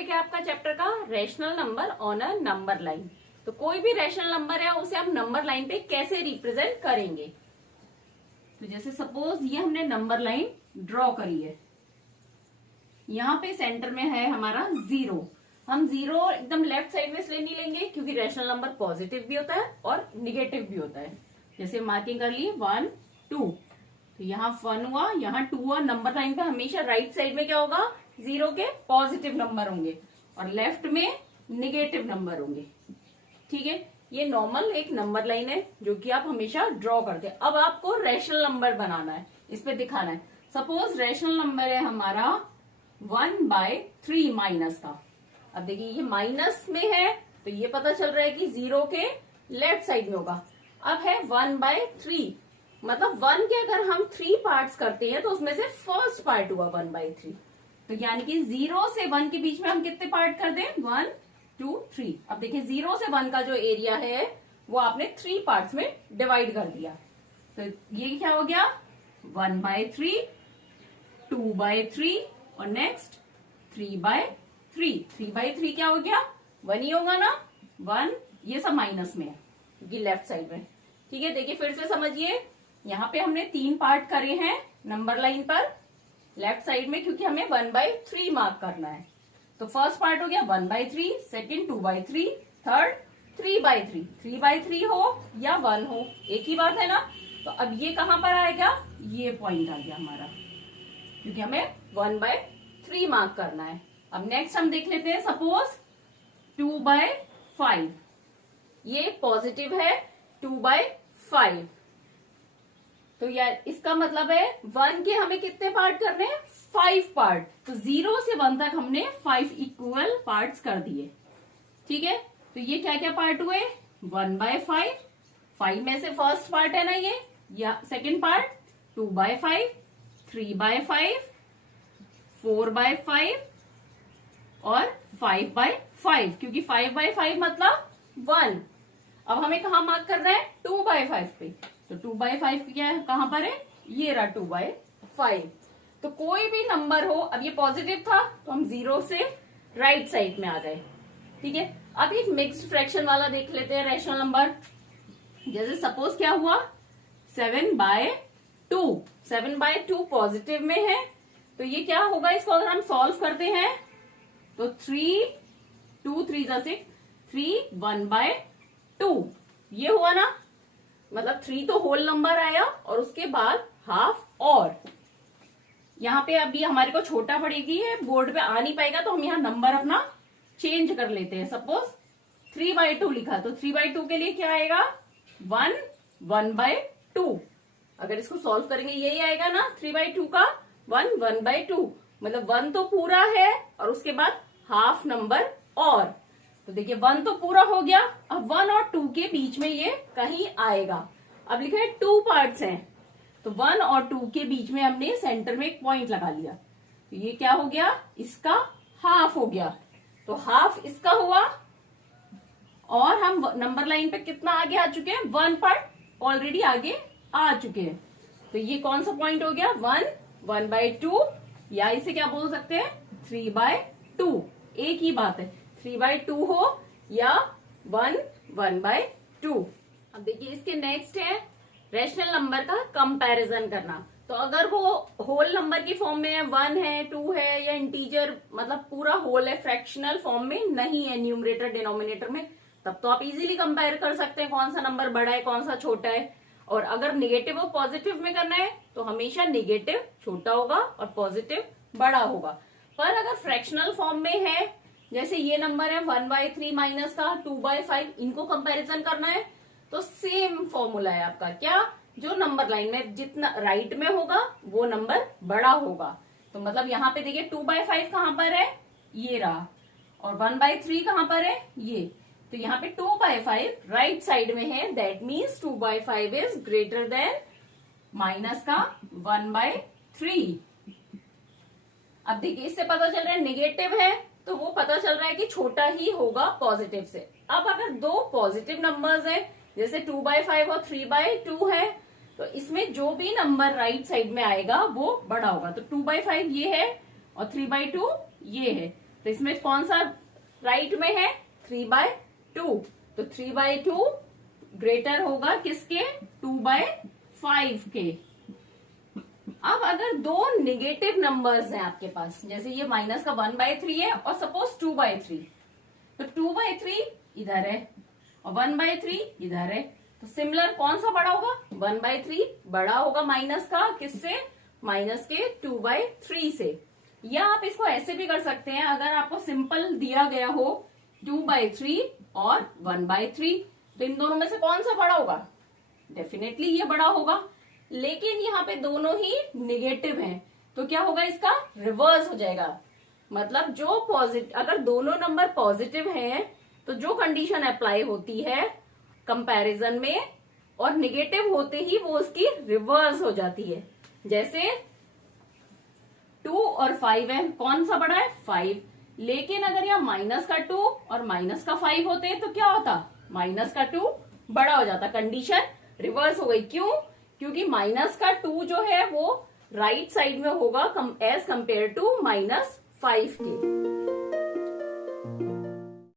Topic है आपका chapter का rational number on a number line. तो कोई भी रैशनल नंबर है उसे हम नंबर लाइन पे कैसे रिप्रेजेंट करेंगे। तो जैसे सपोज ये हमने नंबर लाइन ड्रॉ करी है, यहाँ पे सेंटर में है हमारा 0। हम 0 एकदम लेफ्ट साइड में इसलिए नहीं लेंगे क्योंकि रैशनल नंबर पॉजिटिव भी होता है और निगेटिव भी होता है। जैसे मार्किंग कर ली 1 2, तो यहाँ 1 हुआ, यहाँ 2 हुआ। नंबर लाइन पे हमेशा राइट साइड में क्या होगा, 0 के पॉजिटिव नंबर होंगे और लेफ्ट में निगेटिव नंबर होंगे। ठीक है, ये नॉर्मल एक नंबर लाइन है जो कि आप हमेशा ड्रॉ करते हैं। अब आपको रैशनल नंबर बनाना है, इस पे दिखाना है। सपोज रैशनल नंबर है हमारा 1/3 माइनस का। अब देखिए ये माइनस में है तो ये पता चल रहा है कि 0 के लेफ्ट साइड में होगा। अब है 1/3, मतलब 1 के अगर हम 3 पार्ट्स करते हैं तो उसमें से फर्स्ट पार्ट हुआ 1/3। तो यानी कि 0 से 1 के बीच में हम कितने पार्ट कर दें, 1 2 3। अब देखिए 0 से 1 का जो एरिया है वो आपने 3 पार्ट्स में डिवाइड कर दिया। तो ये क्या हो गया, 1/3, 2/3 और नेक्स्ट 3/3। 3/3 क्या हो गया, 1 ही होगा ना, 1। ये सब माइनस में है क्योंकि लेफ्ट साइड में। ठीक है, देखिए फिर से समझिए, यहाँ पे हमने 3 पार्ट करे हैं नंबर लाइन पर लेफ्ट साइड में क्योंकि हमें 1/3 मार्क करना है। तो फर्स्ट पार्ट हो गया 1/3, सेकेंड 2/3, थर्ड 3/3। 3/3 हो या 1 हो एक ही बात है ना। तो अब ये कहां पर आएगा, ये पॉइंट आ गया हमारा क्योंकि हमें 1/3 मार्क करना है। अब नेक्स्ट हम देख लेते हैं, सपोज 2/5, ये पॉजिटिव है 2/5। तो यार इसका मतलब है 1 के हमें कितने पार्ट करने हैं, 5 पार्ट। तो 0 से 1 तक हमने 5 इक्वल पार्ट्स कर दिए। ठीक है, तो ये क्या क्या पार्ट हुए, 1/5, 5 में से फर्स्ट पार्ट है ना ये, या सेकेंड पार्ट 2/5, 3/5, 4/5 और 5/5, क्योंकि 5/5 मतलब 1। अब हमें कहा मार्क करना है, 2/5 पे। तो 2/5 क्या है, कहां पर है, ये रहा 2/5। तो कोई भी नंबर हो, अब ये पॉजिटिव था तो हम 0 से राइट साइड में आ गए। ठीक है, अब एक मिक्स्ड फ्रैक्शन वाला देख लेते हैं रैशनल नंबर। जैसे सपोज क्या हुआ, 7/2। 7/2 पॉजिटिव में है तो ये क्या होगा, इसको अगर हम सॉल्व करते हैं तो 3 2 3 6 3 1/2 ये हुआ ना, मतलब 3 तो होल नंबर आया और उसके बाद हाफ। और यहाँ पे अभी हमारे को छोटा पड़ेगी है, बोर्ड पे आ नहीं पाएगा तो हम यहाँ नंबर अपना चेंज कर लेते हैं। सपोज 3/2 लिखा तो 3/2 के लिए क्या आएगा, 1 1/2। अगर इसको सॉल्व करेंगे यही आएगा ना, 3/2 का 1 1/2, मतलब 1 तो पूरा है और उसके बाद हाफ नंबर। और तो देखिए 1 तो पूरा हो गया, अब 1 और 2 के बीच में ये कहीं आएगा। अब लिखा है 2 पार्ट्स हैं तो 1 और 2 के बीच में हमने सेंटर में एक पॉइंट लगा लिया। तो ये क्या हो गया, इसका हाफ हो गया। तो हाफ इसका हुआ और हम नंबर लाइन पे कितना आगे आ चुके हैं, 1 पार्ट ऑलरेडी आगे आ चुके हैं। तो ये कौन सा पॉइंट हो गया, 1 1/2, या इसे क्या बोल सकते हैं, 3/2। एक ही बात है, 3/2 हो या 1 1/2। अब देखिए इसके नेक्स्ट है रैशनल नंबर का कंपैरिजन करना। तो अगर वो होल नंबर की फॉर्म में है, 1 है 2 है, या इंटीजर मतलब पूरा होल है, फ्रैक्शनल फॉर्म में नहीं है न्यूमरेटर डिनोमिनेटर में, तब तो आप इजीली कंपेयर कर सकते हैं कौन सा नंबर बड़ा है कौन सा छोटा है। और अगर निगेटिव और पॉजिटिव में करना है तो हमेशा निगेटिव छोटा होगा और पॉजिटिव बड़ा होगा। पर अगर फ्रैक्शनल फॉर्म में है, जैसे ये नंबर है 1/3 माइनस का 2/5, इनको कंपैरिजन करना है तो सेम फॉर्मूला है आपका, क्या, जो नंबर लाइन में जितना राइट में होगा वो नंबर बड़ा होगा। तो मतलब यहाँ पे देखिए 2/5 कहां पर है, ये रहा, और 1/3 कहां पर है, ये। तो यहाँ पे 2/5 राइट साइड में है, that means 2/5 is greater than minus का 1/3। अब देखिए इससे पता चल रहा है निगेटिव है तो वो पता चल रहा है कि छोटा ही होगा पॉजिटिव से। अब अगर दो पॉजिटिव नंबर्स हैं, जैसे 2/5 और 3/2 है, तो इसमें जो भी नंबर राइट साइड में आएगा वो बड़ा होगा। तो 2/5 ये है और 3/2 ये है। तो इसमें कौन सा राइट में है? 3/2। तो 3/2 ग्रेटर होगा किसके? 2/5 के। अब अगर दो निगेटिव नंबर्स हैं आपके पास, जैसे ये माइनस का 1/3 है और सपोज 2/3, तो 2/3 इधर है और 1/3 इधर है, तो सिमिलर कौन सा बड़ा होगा? 1/3 बड़ा होगा माइनस का, किससे? माइनस के 2/3 से। या आप इसको ऐसे भी कर सकते हैं, अगर आपको सिंपल दिया गया हो 2/3 और 1/3, तो इन दोनों में से कौन सा बड़ा होगा? डेफिनेटली ये बड़ा होगा। लेकिन यहाँ पे दोनों ही निगेटिव हैं, तो क्या होगा? इसका रिवर्स हो जाएगा। मतलब जो पॉजिटिव, अगर दोनों नंबर पॉजिटिव हैं तो जो कंडीशन अप्लाई होती है कंपैरिजन में, और निगेटिव होते ही वो उसकी रिवर्स हो जाती है। जैसे 2 और 5 है, कौन सा बड़ा है? 5। लेकिन अगर यहाँ माइनस का 2 और माइनस का 5 होते तो क्या होता? माइनस का 2 बड़ा हो जाता, कंडीशन रिवर्स हो गई। क्यों? क्योंकि माइनस का 2 जो है वो राइट साइड में होगा एज कंपेयर टू -5 के।